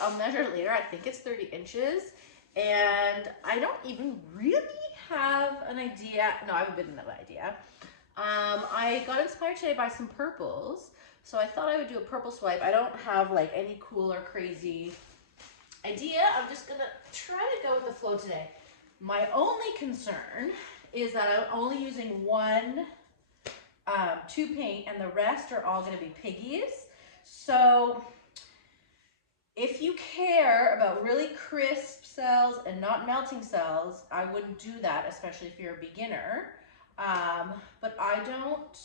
I'll measure it later. I think it's 30 inches. And I don't even really have an idea. No, I have a bit of an idea. I got inspired today by some purples. So I thought I would do a purple swipe. I don't have like any cool or crazy idea. I'm just gonna try to go with the flow today. My only concern is that I'm only using one tube paint and the rest are all gonna be piggies. So if you care about really crisp cells and not melting cells, I wouldn't do that, especially if you're a beginner. But I don't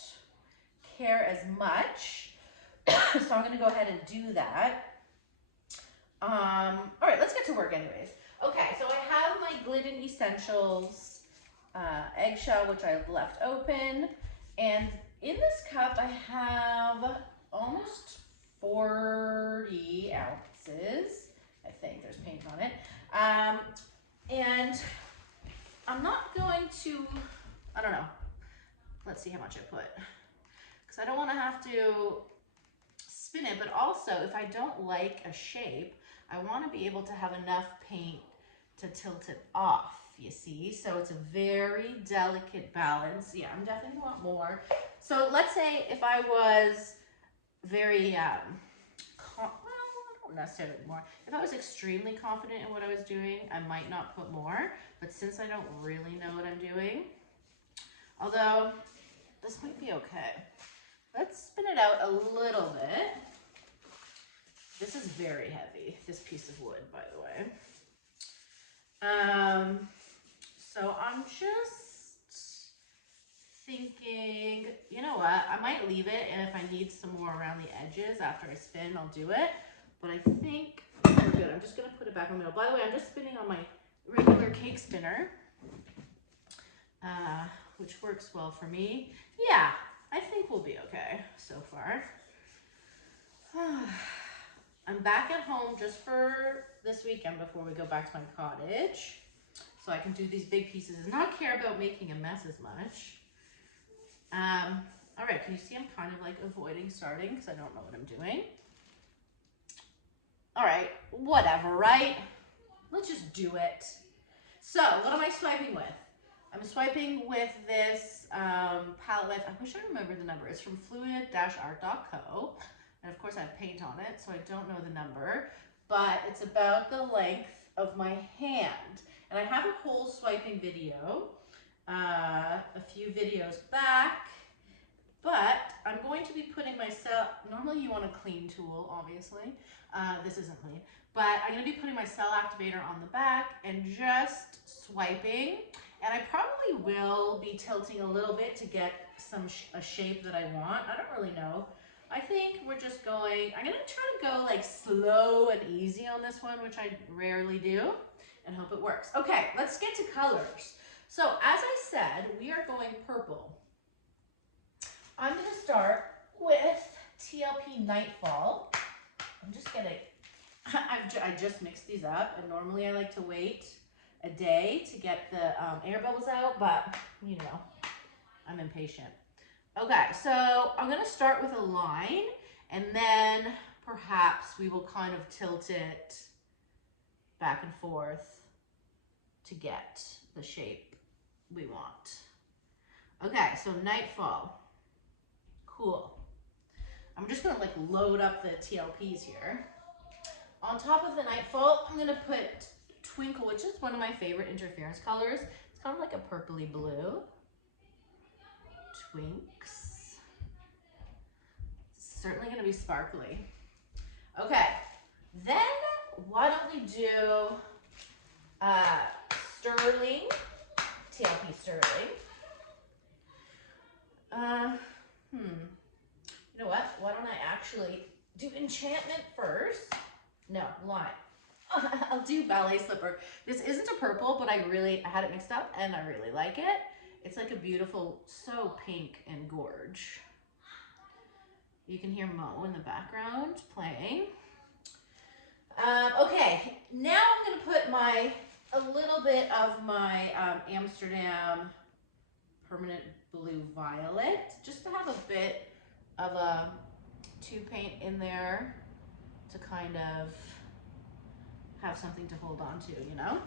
care as much, so I'm gonna go ahead and do that. All right, let's get to work anyways. Okay, so I have my Glidden Essentials eggshell, which I've left open. And in this cup, I have almost 40 ounces. I think there's paint on it. And I'm not going to, I don't know. Let's see how much I put. Because I don't want to have to spin it, but also if I don't like a shape, I want to be able to have enough paint to tilt it off, you see? So it's a very delicate balance. Yeah, I'm definitely want more. So let's say if I was very, well, I don't necessarily more. If I was extremely confident in what I was doing, I might not put more. But since I don't really know what I'm doing, although this might be okay. Let's spin it out a little bit. This is very heavy, this piece of wood, by the way. So I'm just thinking, you know what, I might leave it, and if I need some more around the edges after I spin, I'll do it. But I think we're good. I'm just gonna put it back in the middle. By the way, I'm just spinning on my regular cake spinner, which works well for me. Yeah, I think we'll be okay so far. I'm back at home just for this weekend before we go back to my cottage. So I can do these big pieces and not care about making a mess as much. All right, can you see I'm kind of like avoiding starting because I don't know what I'm doing. All right, whatever, right? Let's just do it. So what am I swiping with? I'm swiping with this palette knife. I wish I remembered the number. It's from fluid-art.co. And of course I have paint on it, so I don't know the number, but it's about the length of my hand. And I have a whole swiping video, a few videos back, but I'm going to be putting myself, normally you want a clean tool, obviously. This isn't clean, but I'm gonna be putting my cell activator on the back and just swiping. And I probably will be tilting a little bit to get a shape that I want. I don't really know. I think we're just going, I'm gonna try to go like slow and easy on this one, which I rarely do, and hope it works. Okay, let's get to colors. So as I said, we are going purple. I'm gonna start with TLP Nightfall. I'm just gonna, I just mixed these up, and normally I like to wait a day to get the air bubbles out, but you know, I'm impatient. Okay, so I'm gonna start with a line, and then perhaps we will kind of tilt it back and forth to get the shape we want. Okay, so Nightfall, cool. I'm just gonna like load up the TLPs here. On top of the Nightfall, I'm gonna put Twinkle, which is one of my favorite interference colors. It's kind of like a purpley blue. Twinks. It's certainly gonna be sparkly. Okay, then why don't we do Sterling, TLP Sterling. You know what? Why don't I actually do Enchantment first? No, Lime. I'll do Ballet Slipper. This isn't a purple, but I had it mixed up and I really like it. It's like a beautiful, so pink and gorge. You can hear Mo in the background playing. Okay, now I'm gonna put a little bit of my Amsterdam Permanent Blue Violet, just to have a bit of a tube paint in there to kind of have something to hold on to, you know?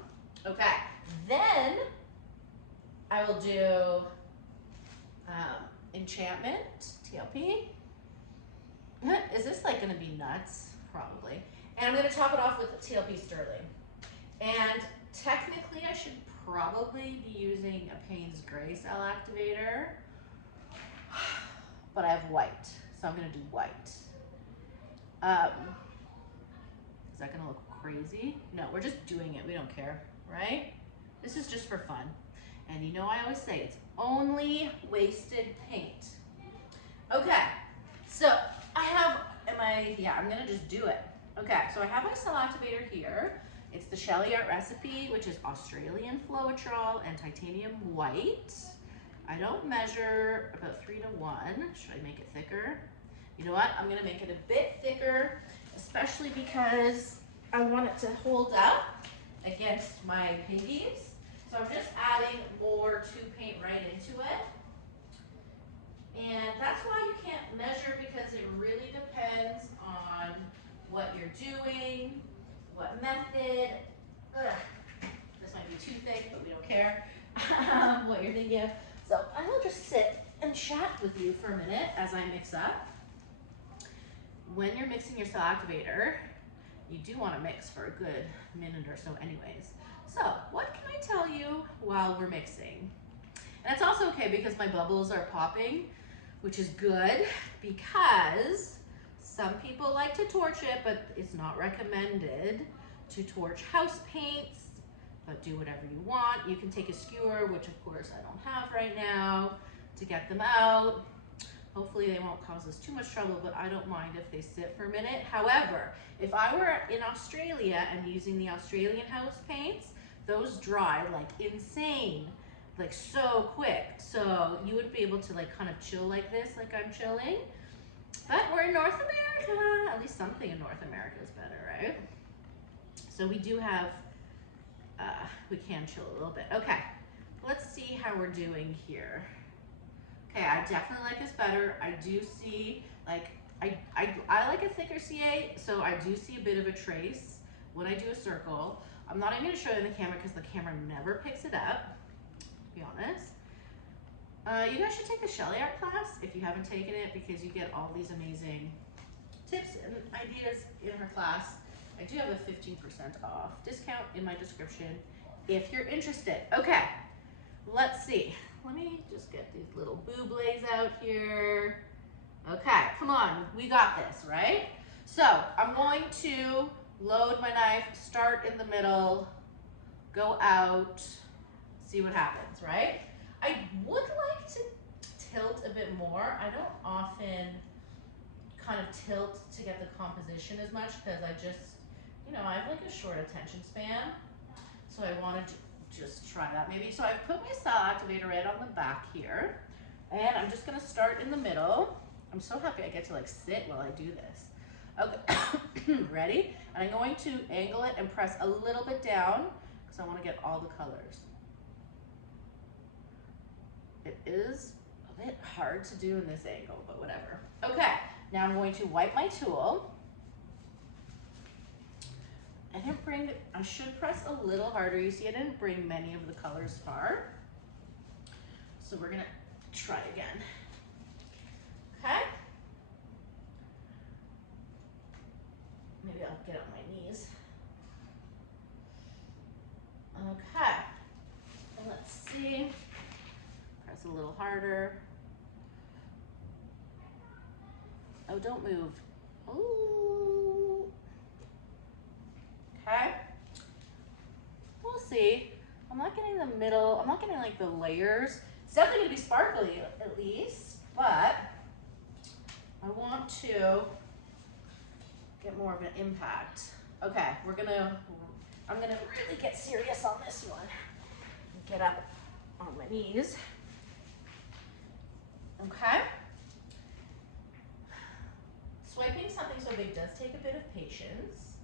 Okay, then I will do Enchantment, TLP. Is this like gonna be nuts? Probably. And I'm gonna top it off with TLP Sterling. And technically I should probably be using a Payne's Gray Cell Activator, but I have white, so I'm gonna do white. Is that gonna look crazy? No, we're just doing it, we don't care, right? This is just for fun. And you know I always say, it's only wasted paint. Okay, so I have, I'm gonna just do it. Okay, so I have my cell activator here. It's the Shelly Art recipe, which is Australian Floetrol and titanium white. I don't measure, about 3 to 1. Should I make it thicker? You know what, I'm gonna make it a bit thicker, especially because I want it to hold up against my piggies. So I'm just adding more to paint right into it. And that's why you can't measure, because it really depends on what you're doing, what method. This might be too thick, but we don't care what you're thinking of. So I will just sit and chat with you for a minute as I mix up. When you're mixing your cell activator, you do want to mix for a good minute or so anyways. So what can I tell you while we're mixing? And it's also okay because my bubbles are popping, which is good because some people like to torch it, but it's not recommended to torch house paints, but do whatever you want. You can take a skewer, which of course I don't have right now, to get them out. Hopefully they won't cause us too much trouble, but I don't mind if they sit for a minute. However, if I were in Australia and using the Australian house paints, those dry like insane, like so quick. So you would be able to like kind of chill like this, like I'm chilling. But we're in North America. At least something in North America is better, right? So we do have, we can chill a little bit. Okay, let's see how we're doing here. Okay, I definitely like this better. I do see, like, I like a thicker CA, so I do see a bit of a trace when I do a circle. I'm not even gonna show you in the camera because the camera never picks it up, to be honest. You guys should take the Shelly Art class if you haven't taken it, because you get all these amazing tips and ideas in her class. I do have a 15% off discount in my description if you're interested. Okay, let's see. Let me just get these little booblays out here. Okay, come on, we got this, right? So I'm going to load my knife, start in the middle, go out, see what happens, right? I would like to tilt a bit more. I don't often kind of tilt to get the composition as much because I just, you know, I have like a short attention span. So I wanted to just try that maybe. So I've put my cell activator right on the back here, and I'm just gonna start in the middle. I'm so happy I get to like sit while I do this. Okay, ready? And I'm going to angle it and press a little bit down because I want to get all the colors. It is a bit hard to do in this angle, but whatever. Okay, now I'm going to wipe my tool. I didn't bring, I should press a little harder. You see, I didn't bring many of the colors far. So we're gonna try again. Okay. Maybe I'll get on my knees. Okay. And let's see. Press a little harder. Oh, don't move. Ooh. Okay. We'll see. I'm not getting the middle. I'm not getting like the layers. It's definitely gonna be sparkly at least, but I want to get more of an impact. Okay, I'm gonna really get serious on this one. Get up on my knees. Okay. Swiping something so big does take a bit of patience.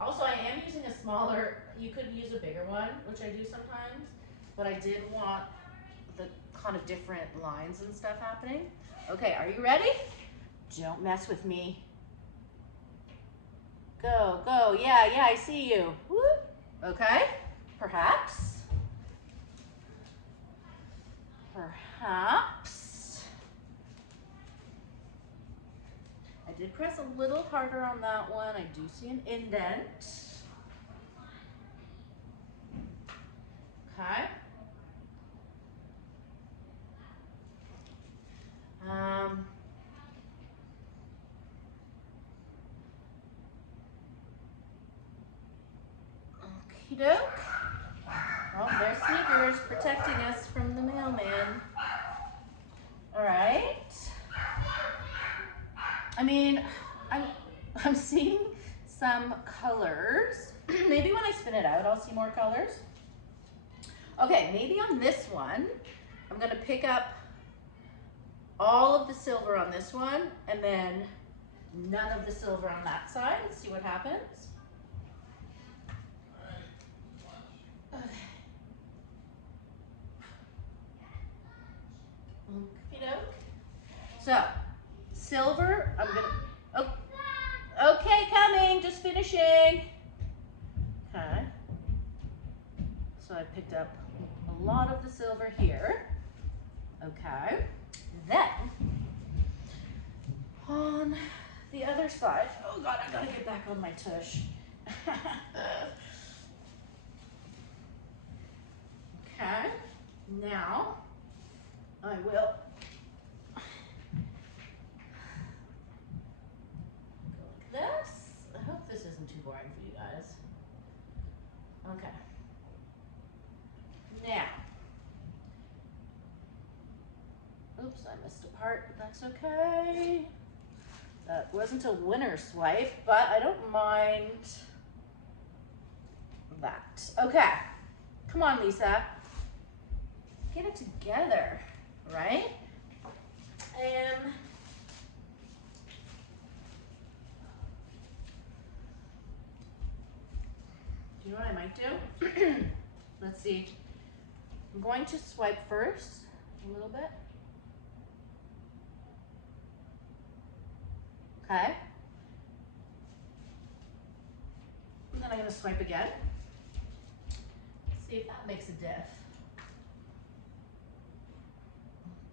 Also, I am using a smaller, you could use a bigger one, which I do sometimes, but I did want the kind of different lines and stuff happening. Okay, are you ready? Don't mess with me. Go, go. Yeah, yeah, I see you. Whoop. Okay. Perhaps. Perhaps. I did press a little harder on that one. I do see an indent. Okay. Okie doke. Well, there's Sneakers protecting us from the mailman. All right. I mean, I'm seeing some colors. Maybe when I spin it out, I'll see more colors. Okay, maybe on this one, I'm gonna pick up all of the silver on this one and then none of the silver on that side. Let's see what happens. Okie doke. So, silver, I'm gonna, oh, okay, coming, just finishing. Okay. So I picked up a lot of the silver here. Okay. Then, on the other side, oh God, I gotta get back on my tush. Okay, now I will go like this. I hope this isn't too boring for you guys. Okay. Now, oops, I missed a part. That's okay. That wasn't a winner swipe, but I don't mind that. Okay, come on, Lisa. Get it together, right? Do you know what I might do? Let's see. I'm going to swipe first, a little bit. Okay. And then I'm gonna swipe again. See if that makes a diff.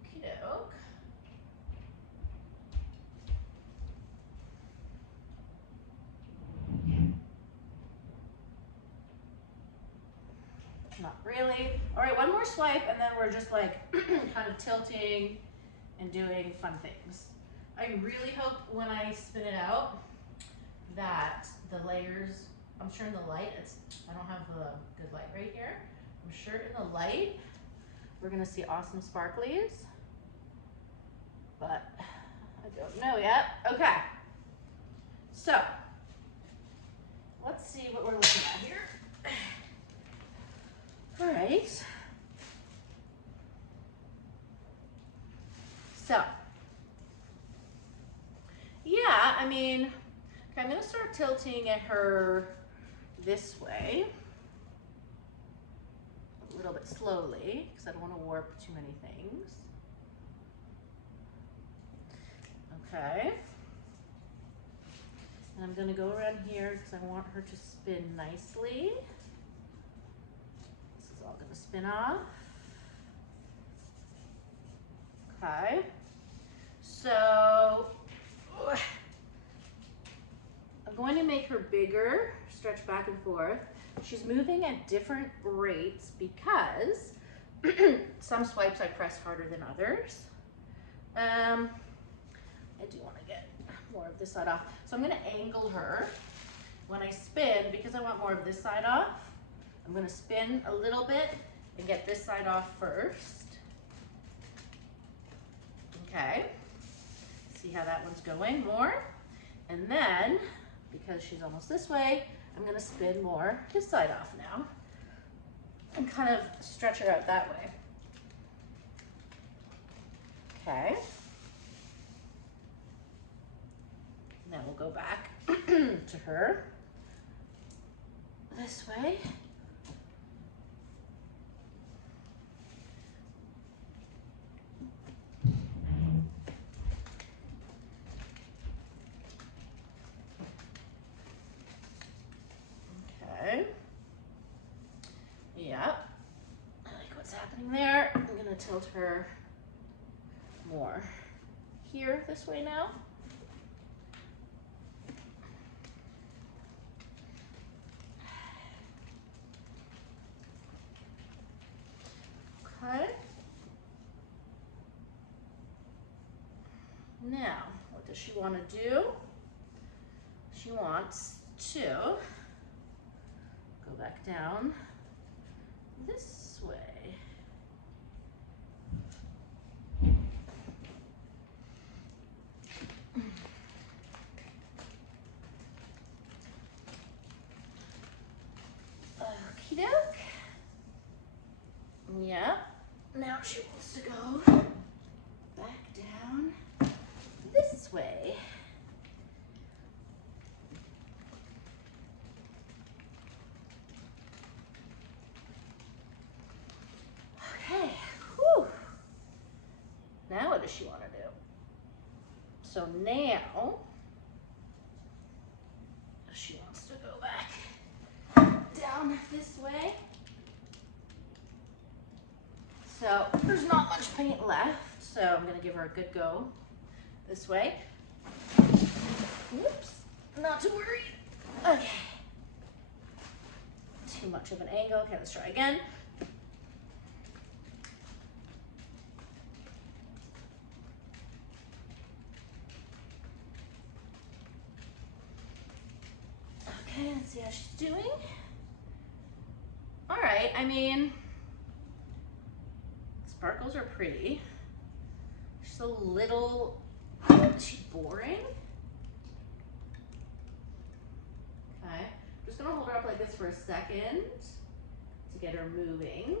Okie doke. Not really. All right, one more swipe and then we're just like kind of tilting and doing fun things. I really hope when I spin it out that the layers, I'm sure in the light, I don't have a good light right here. I'm sure in the light, we're gonna see awesome sparklies, but I don't know yet. Okay, so let's see what we're looking at here. All right. So, yeah, I mean, okay, I'm gonna start tilting at her this way, a little bit slowly, because I don't want to warp too many things. Okay. And I'm gonna go around here because I want her to spin nicely. This is all gonna spin off. Okay. So, I'm going to make her bigger, stretch back and forth. She's moving at different rates because some swipes I press harder than others. I do want to get more of this side off. So I'm going to angle her when I spin because I want more of this side off. I'm going to spin a little bit and get this side off first. Okay. See how that one's going more? And then, because she's almost this way, I'm gonna spin more this side off now and kind of stretch her out that way. Okay. Now we'll go back to her this way. her more here this way now. Okay. Now, what does she want to do? She wants to go back down this way. Okie doke. Yeah. Now she wants to go back down this way. Okay. Whew. Now what does she want to do? So now she wants to go back down this way. So there's not much paint left, so I'm gonna give her a good go this way. Whoops, not to worry. Okay. Too much of an angle. Okay, let's try again. Okay, let's see how she's doing. All right, I mean, sparkles are pretty. She's a little, she's boring. Okay, I'm just gonna hold her up like this for a second to get her moving.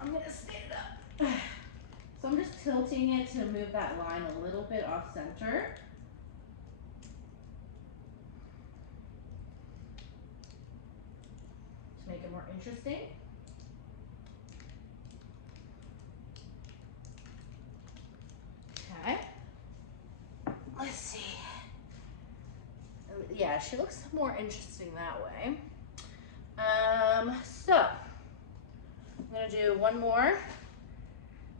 I'm gonna stand up. So I'm just tilting it to move that line a little bit off center. To make it more interesting. Okay. Let's see. Yeah, she looks more interesting that way. So I'm gonna do one more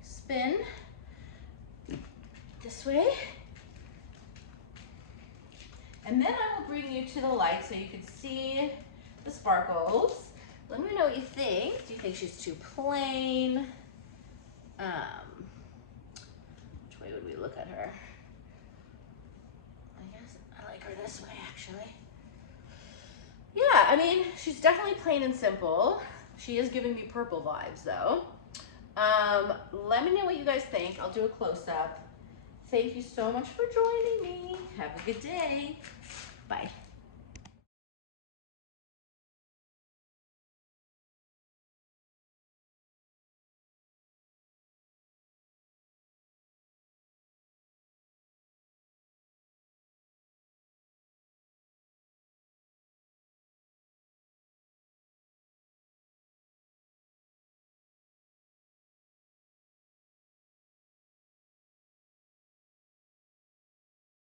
spin this way. And then I will bring you to the light so you can see the sparkles. Let me know what you think. Do you think she's too plain? Which way would we look at her? I guess I like her this way, actually. Yeah, I mean, she's definitely plain and simple. She is giving me purple vibes, though. Let me know what you guys think. I'll do a close-up. Thank you so much for joining me. Have a good day. Bye.